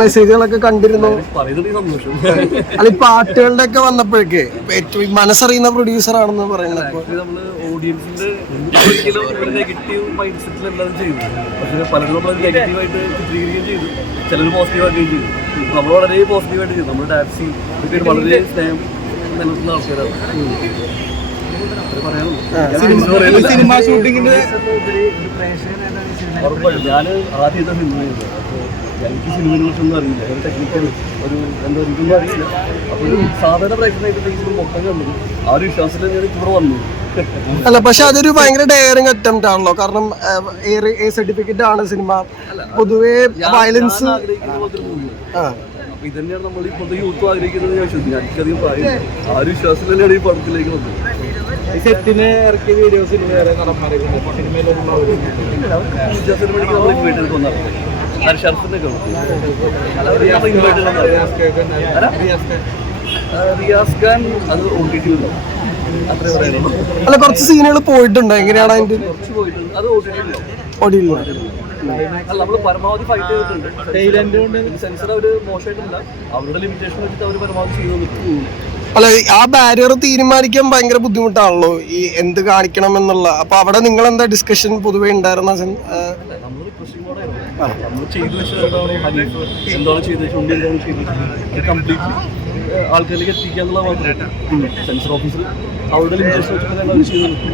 മെസ്സേജുകളൊക്കെ കണ്ടിരുന്നു. അല്ല ഈ പാട്ടുകളുടെ ഒക്കെ വന്നപ്പോഴേക്ക് ഏറ്റവും മനസ്സറിയുന്ന പ്രൊഡ്യൂസർ ആണെന്ന് പറയുന്നത് ചിലർ പോസിറ്റീവാക്കുകയും ചെയ്തു. നമ്മൾ വളരെ പോസിറ്റീവായിട്ട് ചെയ്തു. നമ്മുടെ വളരെ സ്നേഹം നിലനിർത്തുന്ന ആൾക്കാരാണ്. സിനിമ ഷൂട്ടിങ്ങിന്റെ ഞാൻ ആദ്യത്തെ സിനിമ എനിക്ക് സിനിമയെ കുറിച്ചൊന്നും അറിയില്ല. ഒരു ടെക്നിക്കൽ ഒരു എന്താ ഇതൊന്നും അറിയില്ല. അപ്പോൾ ഒരു സാധാരണ പ്രേക്ഷകനായിട്ട് ഇതിൽ മൊത്തം കണ്ടത് ആ ഒരു വിശ്വാസത്തിൽ ഞാൻ ഇവിടെ വന്നു. അല്ല പക്ഷെ അതൊരു ഭയങ്കര ഡെയറിങ് അറ്റംപ്റ്റ് ആണല്ലോ. കാരണം എ സർട്ടിഫിക്കറ്റ് ആണ് സിനിമ പൊതുവേ വയലൻസ് അപ്പൊ ഇതന്നെയാണ് നമ്മൾ ഇപ്പോഴത്തെ യൂത്ത് ആഗ്രഹിക്കുന്നത് ഞാൻ വിശ്വസിക്കുന്നു. എനിക്കധികം പ്രായം ആ ഒരു വിശ്വാസം തന്നെയാണ് ഈ പടത്തിലേക്ക് വന്നത്. സെറ്റിന് ഇറക്കിയ വീഡിയോസിൽ വേറെ നടന്മാരൊക്കെ സിനിമയിലുള്ള റിയാസ് ഖാൻ അത് അല്ല കുറച്ച് സീനുകൾ പോയിട്ടുണ്ട്? എങ്ങനെയാണ് അതിന്റെ അത് ഓടിയിൽ അല്ല നമ്മൾ പരമാവധി ഫൈറ്റ് ചെയ്തിട്ടുണ്ട്. സെൻസർ അവർ മോശമായിട്ടില്ല. അവരുടെ ലിമിറ്റേഷൻ വെച്ചിട്ട് അവർ പരമാവധി ചെയ്തു നിൽക്കും അല്ല ആ ബാരിയർ തീരുമാനിക്കാൻ ഭയങ്കര ബുദ്ധിമുട്ടാണല്ലോ ഈ എന്ത് കാണിക്കണം എന്നുള്ള. അപ്പൊ അവിടെ നിങ്ങൾ എന്താ ഡിസ്കഷൻ പൊതുവേ ഉണ്ടായിരുന്ന ആൾക്കാരിലേക്ക് എത്തിക്കാന്നുള്ള മാത്രമേ സെൻസർ ഓഫീസിൽ അവരുടെ ഇൻട്രസ്റ്റ് വെച്ചിട്ട് അവർ ചെയ്തു